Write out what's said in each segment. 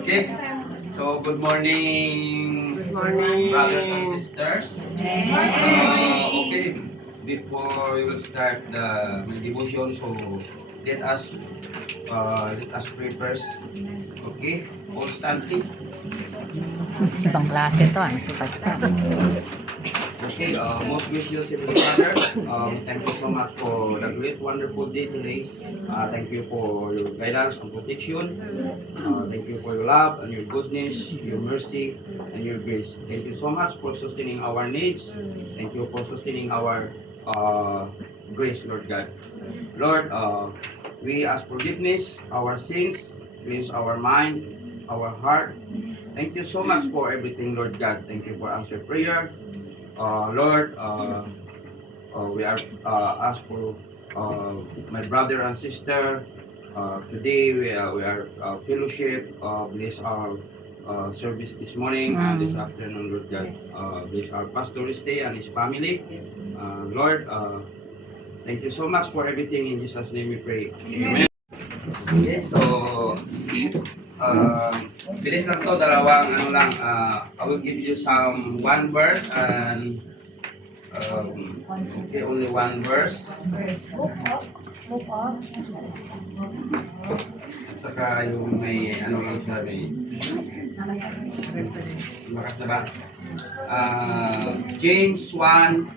Okay. So, good morning, brothers and sisters. Okay. Before we will start the devotion, so let us pray first. Okay. All stand, please. Ibang klase to, basta. Okay, most gracious Heavenly Father, thank you so much for the great, wonderful day today. Thank you for your guidance and protection. Thank you for your love and your goodness, your mercy, and your grace. Thank you so much for sustaining our needs. Thank you for sustaining our grace, Lord God. Lord, we ask forgiveness, our sins, cleanse our mind, our heart. Thank you so much for everything, Lord God. Thank you for answered prayer. Lord, we are asked for my brother and sister. Today we are fellowship. Bless our service this morning and this afternoon, Lord God. Bless our pastor this day and his family. Lord, thank you so much for everything. In Jesus' name we pray. Amen. Okay, so bilis lang to, dalawang ano lang, I will give you some one verse and okay, only one verse. Saka yung may ano lang siya, may makas na ba? James 1,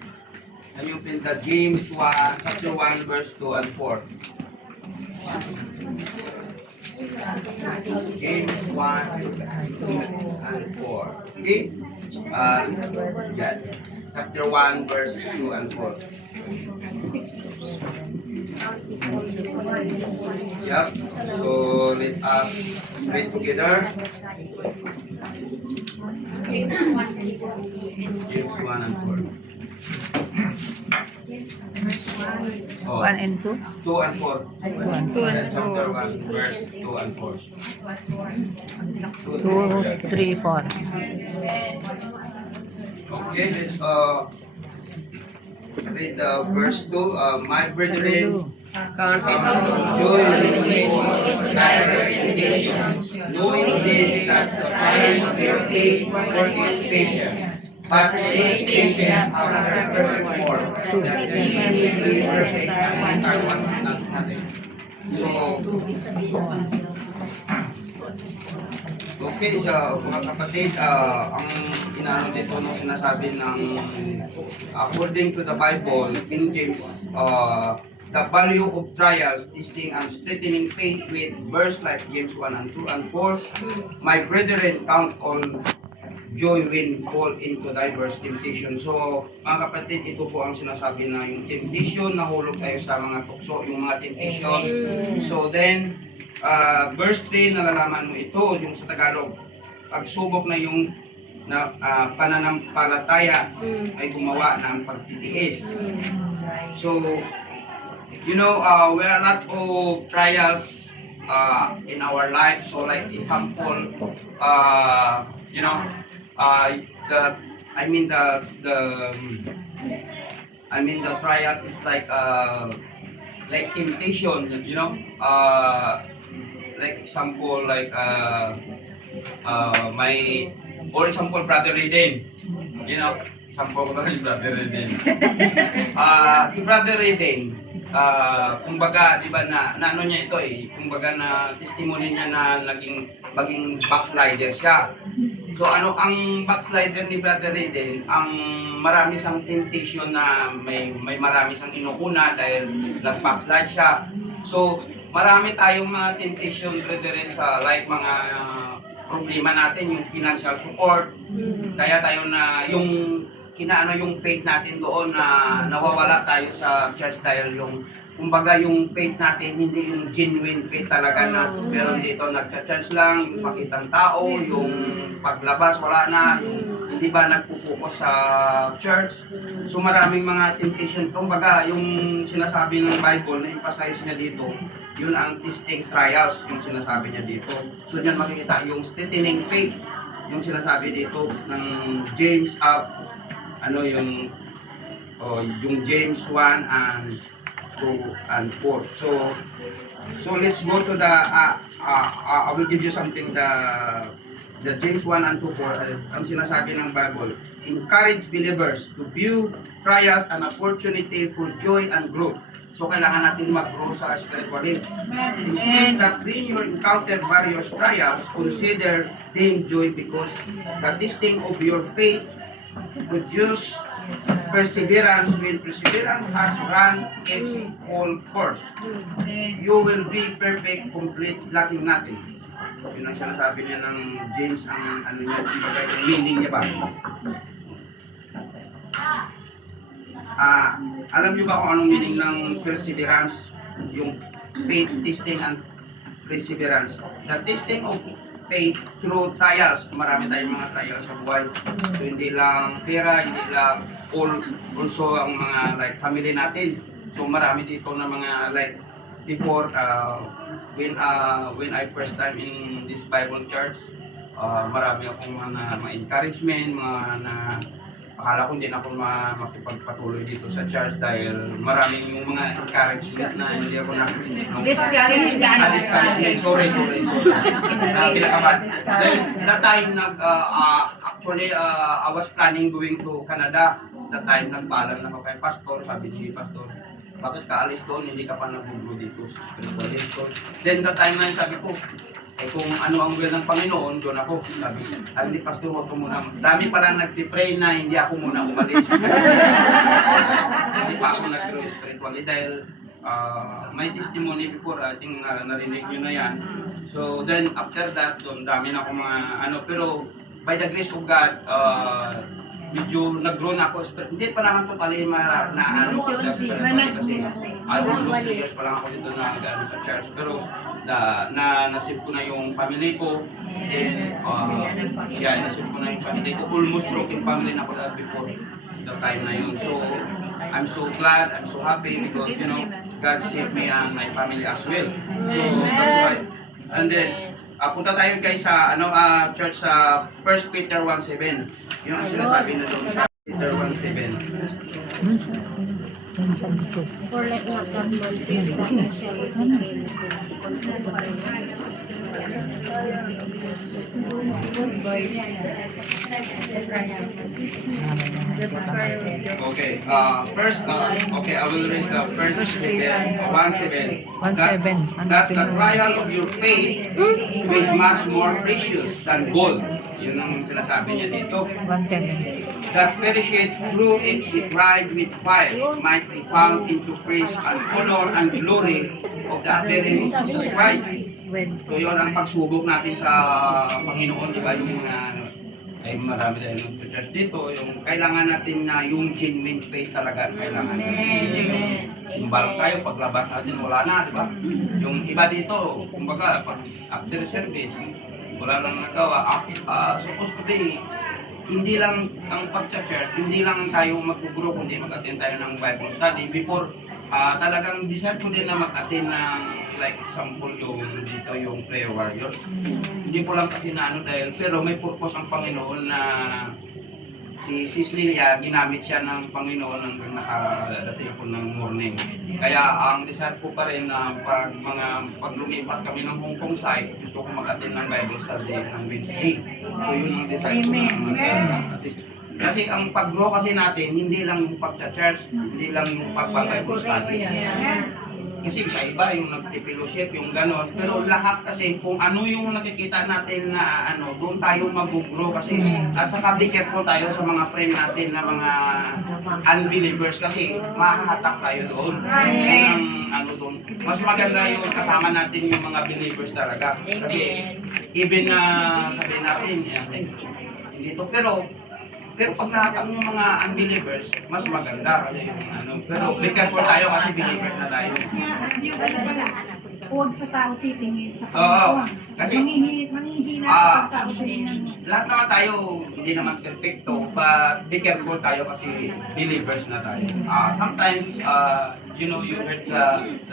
ano yung pinta? James 1, chapter 1, verse 2 and 4. James 1, 2 and 4. Okay? Yeah. Chapter 1, verse 2 and 4. Yep. So let us read together. James 1 and 4. 1 and 2? 2 and 4. 2 and 4. Chapter 1, verse 2 and 4. 2, 3, 4. Okay, let's read verse 2. My brethren, count joy for diverse temptations, knowing this that the time of your faith worketh patience. But take patience after perfect work, that ye may be perfect and entire not having. Okay, so mga kapatid, ang inaano dito nung sinasabi ng according to the Bible, King James, the value of trials, testing, and strengthening faith with verse like James 1 and 2 and 4. My brethren, count all joy when fall into diverse temptation. So, mga kapatid, ito po ang sinasabi na yung temptation, nahulog tayo sa mga tukso, yung mga temptation. So then, verse 3, nalalaman mo ito, yung sa Tagalog, pagsubok na yung pananampalataya ay gumawa ng pagtitiis. So, you know, we are a lot of trials in our life. So, like example, you know, the trials is like temptation, you know, like example, like for example, Brother Reden, you know, example ko lang Brother Reden. Si Brother Reden, kumbaga, di ba na ano niya ito kumbaga na testimony niya na maging backslider siya. So ano ang backslider ni Brother Reden, ang marami siyang temptation na may marami siyang inukuna dahil nag-backslide siya. So marami tayong mga temptation, brethren, sa like mga problema natin, yung financial support. Kaya tayo na yung yung faith natin doon na nawawala tayo sa church dahil yung kumbaga yung faith natin hindi yung genuine faith talaga na pero dito nagcha-church lang, yung pakitang tao, yung paglabas wala na, hindi ba nagpo-focus sa church. So maraming mga temptation, kumbaga yung sinasabi ng Bible na emphasize niya dito, yun ang testing trials, yung sinasabi niya dito. So diyan makikita yung strengthening faith, yung sinasabi dito ng James yung James 1 and 2, and 4. So let's go to the, I will give you something, the James 1 and 2, 4, ang sinasabi ng Bible, encourage believers to view trials an opportunity for joy and growth. So kailangan natin mag-grow sa spiritually. Instead that when you encounter various trials, consider them joy because the testing of your faith produce perseverance. When perseverance has run its whole course, you will be perfect, complete, lacking nothing. Yun ang sinasabi niya ng James, ang ano niya, yung meaning niya ba? Alam niyo ba kung anong meaning ng perseverance? Yung faith, testing, and perseverance. The testing of faith through trials. Marami tayong mga trials sa buhay. So hindi lang pera, hindi lang also ang mga like family natin. So marami dito na mga like before when I first time in this Bible church, marami akong mga encouragement, mga na akala ko hindi na ako makipagpatuloy dito sa church dahil maraming yung mga encouragement na hindi ako Discouragement. discouragement. Sorry. Pinakaman. Dahil that time actually I was planning going to Canada. That time nagpaalam na ako kay Pastor, sabi ni Pastor, bakit ka alis doon, hindi ka pa nag-grow dito sa spiritual. Then that time na sabi ko, kung ano ang will ng Panginoon, doon ako. Sabi ni Pastor, huwag ko muna. Dami pala nag-pray na hindi ako muna umalis. Hindi pa ako nag-grow spiritually dahil may testimony before, I think narinig nyo na yan. So then after that, doon dami na ako mga ano, pero by the grace of God, medyo nag-grow na ako. Hindi pa naman totally na ano ko sa spiritually kasi almost 3 years pa lang ako dito na sa church. Pero nasip ko na yung family ko. Then, nasip ko na yung family ko. Almost broken family na ako dahil before the time na yun. So, I'm so glad, I'm so happy because, you know, God saved me and my family as well. So, that's why. And then, punta tayo guys sa church sa 1 Peter 1:7. Yung ang sinasabi na doon sa Peter 1:7. For let not that motivate that shall receive Okay, okay, I will read the first 1:7. 1:7. That the trial of your faith is much more precious than gold. Yun ang sinasabi niya dito. 1:7. That perisheth through it be tried with fire, might be found into praise and honor and glory of the appearing of Jesus Christ. So yun ang pagsubok natin sa Panginoon, di ba? Yung ay marami dahil sa church dito, yung kailangan natin na yung genuine faith talaga kailangan natin. Hindi yung simbal tayo, paglabas natin wala na, di ba? Yung iba dito, kumbaga, pag after service, wala lang nagawa. Supposed to be, hindi lang ang pagcha-church, hindi lang tayo mag-group, kundi mag-attend tayo ng Bible study. Before, talagang decide ko din na mag-attend ng like example yung dito yung prayer warriors. Hindi ko lang kasi na dahil pero may purpose ang Panginoon na si Sis Lilia, ginamit siya ng Panginoon hanggang nakadating ako ng morning. Kaya ang decide ko pa rin na pag lumipat kami ng Hong Kong site, gusto ko mag-attend ng Bible study ng Wednesday. So yun ang decide ko na kasi ang pag-grow kasi natin, hindi lang yung pag-church, hindi lang yung pag-Bible study. Kasi sa iba yung nagpipilosip, yung gano'n. Pero lahat kasi kung ano yung nakikita natin na doon tayo mag-grow kasi at saka be careful tayo sa mga friend natin na mga unbelievers kasi mahahatak tayo doon. Yun ang doon. Mas maganda yung kasama natin yung mga believers talaga. Kasi even na sabihin natin, hindi to, pero pag nakatang yung mga unbelievers, mas maganda kasi yung pero be careful tayo kasi believers na tayo. Huwag sa tao titingin sa Oo, Panginoon. kasi Manghihina ang tao sa lahat naman tayo hindi naman perfecto, but be careful tayo kasi believers na tayo. Sometimes, you heard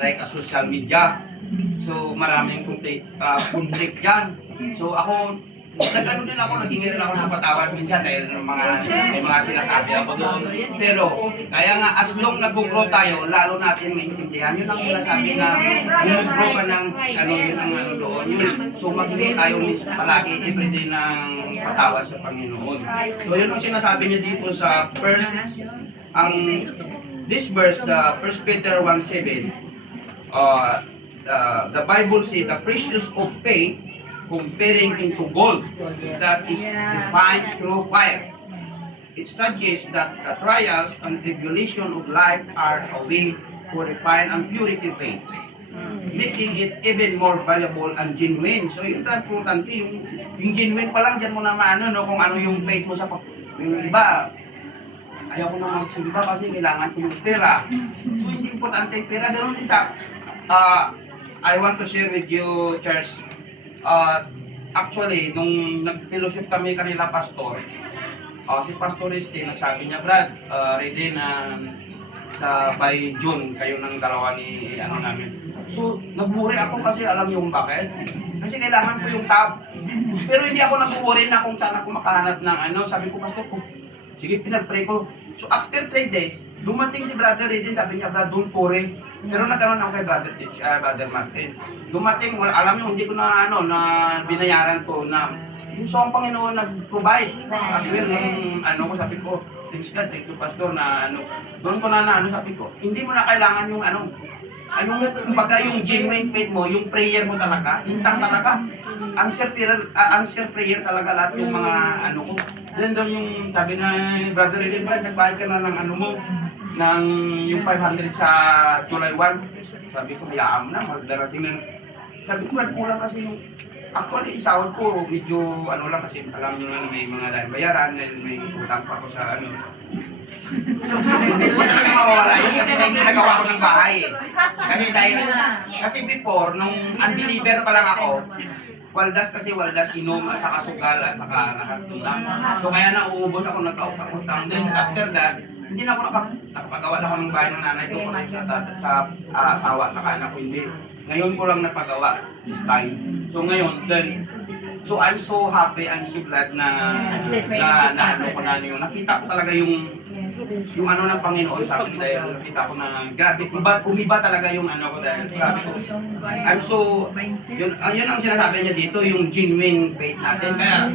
like a social media, so maraming conflict dyan. So ako, nag-ano din ako, naging rin ako ng patawad minsan dahil may mga sinasabi ako doon. Pero, kaya nga, as long nag-grow tayo, lalo natin maintindihan. Yun ang sinasabi na, yung grow ka ng, yun ang ano doon. Yun. So, magbigay tayo palagi, everyday ng patawad sa Panginoon. So, yun ang sinasabi niya dito sa first, this verse, the 1 Peter 1:7, the Bible says, the precious of faith, comparing into gold that is refined through fire. It suggests that the trials and tribulation of life are a way to refine and purity faith, making it even more valuable and genuine. So yun ang importante, yung genuine pa lang, dyan mo na maano, no, kung ano yung faith mo sa yung iba. Ayaw ko na magsimba kasi kailangan ko yung pera. So hindi importante yung pera, ganoon din sa I want to share with you, Church. Actually, nung nag-fellowship kami kanila pastor, si Pastor Rizky, nagsabi niya, Brad, ready na sa by June kayo ng dalawa ni ano namin. So, nag-worry ako kasi alam yung bakit. Kasi kailangan ko yung tab. Pero hindi ako nag-worry na kung saan ako makahanap ng ano. Sabi ko, Pastor, sige, pinag-pray ko. So, after 3 days, dumating si Brother Redin, sabi niya, Brad, don't worry. Pero nagkaroon ako kay Brother Martin. Dumating, alam niyo, hindi ko na, na binayaran ko na yung sa Panginoon nag-provide. As well, nung, ko, sabi ko, thanks God, thank you, Pastor, na doon ko na, sabi ko, hindi mo na kailangan yung, kumbaga yung genuine faith mo, yung prayer mo talaga, intang talaga. Answer prayer talaga lahat yung mga, ko. Then doon yung, sabi na, Brother Redin, nagbayad ka na ng mo, ng yung 500 sa July 1. Sabi ko, hayaan mo na, magdarating na. Sabi ko, kulang kasi yung, actually, sahod ko, medyo, lang kasi, alam nyo na may mga bayaran, may utang pa ako sa Huwag talaga mawawala yun kasi may ginagawa ko ng bahay eh. Kasi before, nung unbeliever pa lang ako, waldas, inom, at saka sugal, at saka nakatulang. So kaya nauubos ako, nagkautang. Then after that, hindi na ako nakapagawa na ako ng bahay ng nanay ko sa asawa at saka anak ko, hindi. Ngayon ko lang napagawa this time. So ngayon, then, so I'm so happy, I'm so glad na nakita ko talaga yung ng Panginoon sa akin dahil nakita ko na grabe, umiba talaga yung ko dahil sabi ko, I'm so, yun ang sinasabi niya dito, yung genuine faith natin. Kaya,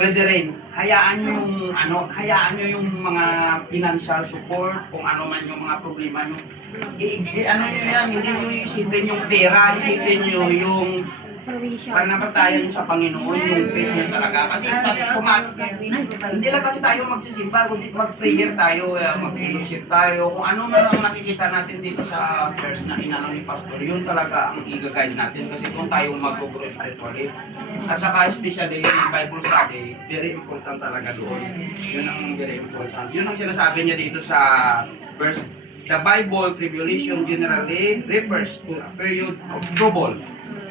brethren, hayaan nyo yung mga financial support, kung ano man yung mga problema nyo. Hindi nyo isipin yung pera, isipin nyo yung pananampalataya nyo sa Panginoon, yung faith nyo talaga. Kasi hindi lang kasi tayo magsisimba, kundi mag-prayer tayo, mag-fellowship tayo. Kung ano man ang nakikita natin dito sa verse na inano ni Pastor, yun talaga ang i-guide natin kasi kung tayo mag-grow spiritually. At saka especially yung Bible study, very important talaga doon. Yun ang very important. Yun ang sinasabi niya dito sa verse. The Bible tribulation generally refers to a period of trouble.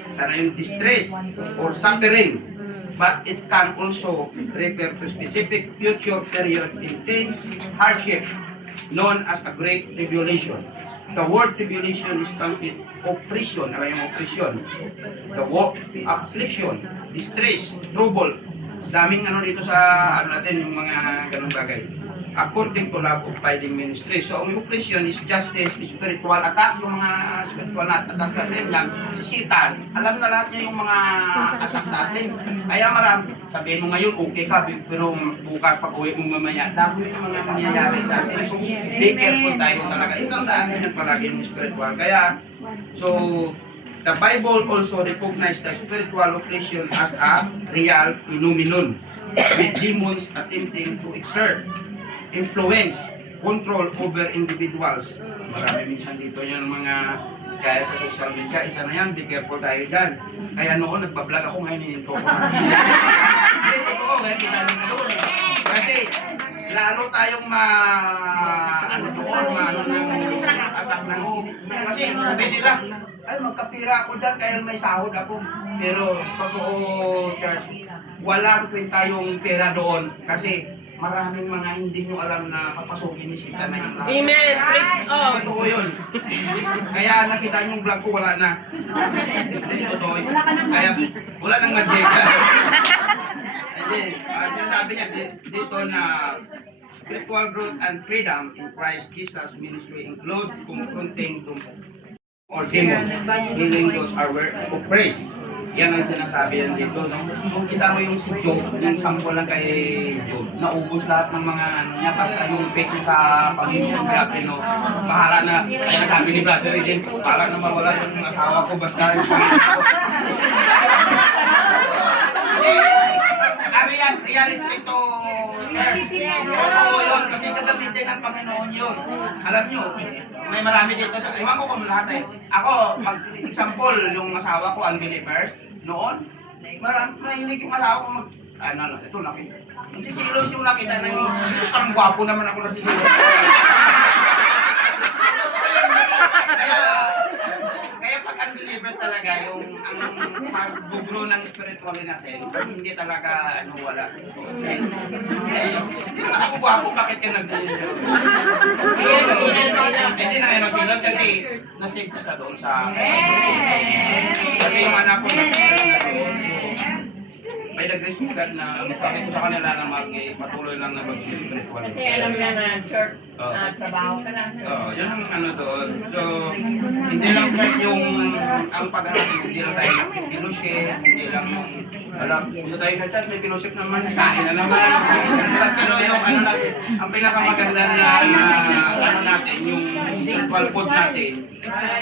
Sana yung distress or suffering, but it can also refer to specific future period intense hardship known as a great tribulation. The word tribulation is translated oppression, yung oppression. The word affliction, distress, trouble. Daming dito sa natin yung mga ganung bagay. According to Love of Fighting Ministry. So, ang oppression is justice, spiritual attack, yung mga spiritual na attack natin lang. Si Satan, alam na lahat niya yung mga attack sa atin. Kaya marami, sabihin mo ngayon, okay ka, pero bukas pag uwi mo mamaya, dami yung mga mangyayari sa atin. So, be careful tayo talaga. Itang daan nyo palagi yung spiritual. Kaya, so, the Bible also recognizes the spiritual oppression as a real phenomenon with demons attempting to exert influence, control over individuals. Marami minsan dito yung mga kaya sa social media, isa na yan, be careful tayo dyan. Kaya noon, nagbablog ako ngayon, hininto ko na. Hindi, totoo, kasi lalo tayong kasi sabi nila, ay magkapira ako dyan kaya may sahod ako. Pero totoo, Church, walang tayong pera doon kasi maraming mga hindi nyo alam na papasukin ni Sita na yung lahat. Email, please, oh. Totoo yun. Kaya nakita nyo yung vlog ko, wala na. Hindi, totoo yun. Wala ka ng Kaya, magic. wala nang magic. Hindi, sinasabi niya dito na spiritual growth and freedom in Christ Jesus ministry include confronting or demons, healing those are work of praise. Yan ang sinasabi yan dito. No? Kung kita mo yung si Job, yung sample lang kay Job, naubos lahat ng mga ano niya, basta yung fake niya sa Panginoon, grabe no. Bahala na, kaya sabi ni Brother Eden, bahala na mawala yung asawa ko, basta yung Panginoon ko. Realistic to oo yun, kasi gagamitin ng Panginoon yun. Alam nyo, may marami dito sa, iwan ko kung lahat eh. Ako, example, yung asawa ko, unbelievers, noon, mahilig yung asawa ko ito laki. Nagsisilos yung nakita na yung, parang gwapo naman ako nagsisilos. Kaya pag unbelievers talaga, yung ang pag-grow ng spiritual natin, hindi talaga wala. Hindi naman ako gwapo, bakit ka nag-believe? Hindi na silos kasi nasave ko sa doon sa pati yung anak ko may nag-receive God na sabi ko sa kanila na patuloy lang na mag-spiritual. Kasi alam na na church, trabaho ka lang. Yun ang doon. So, hindi lang just yung ang paghahanap, hindi lang tayo pinuship, hindi lang yung hindi tayo sa church, may pinuship naman, kain na naman. Pero yung ang pinakamaganda na natin, yung spiritual food natin,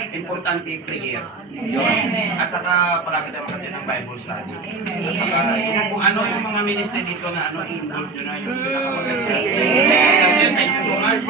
importante prayer. Yun. At saka palagi tayo maganda ng Bible study. At saka kung ano yung mga ministry dito na involved nyo na yung pinakamaganda. Thank you so much.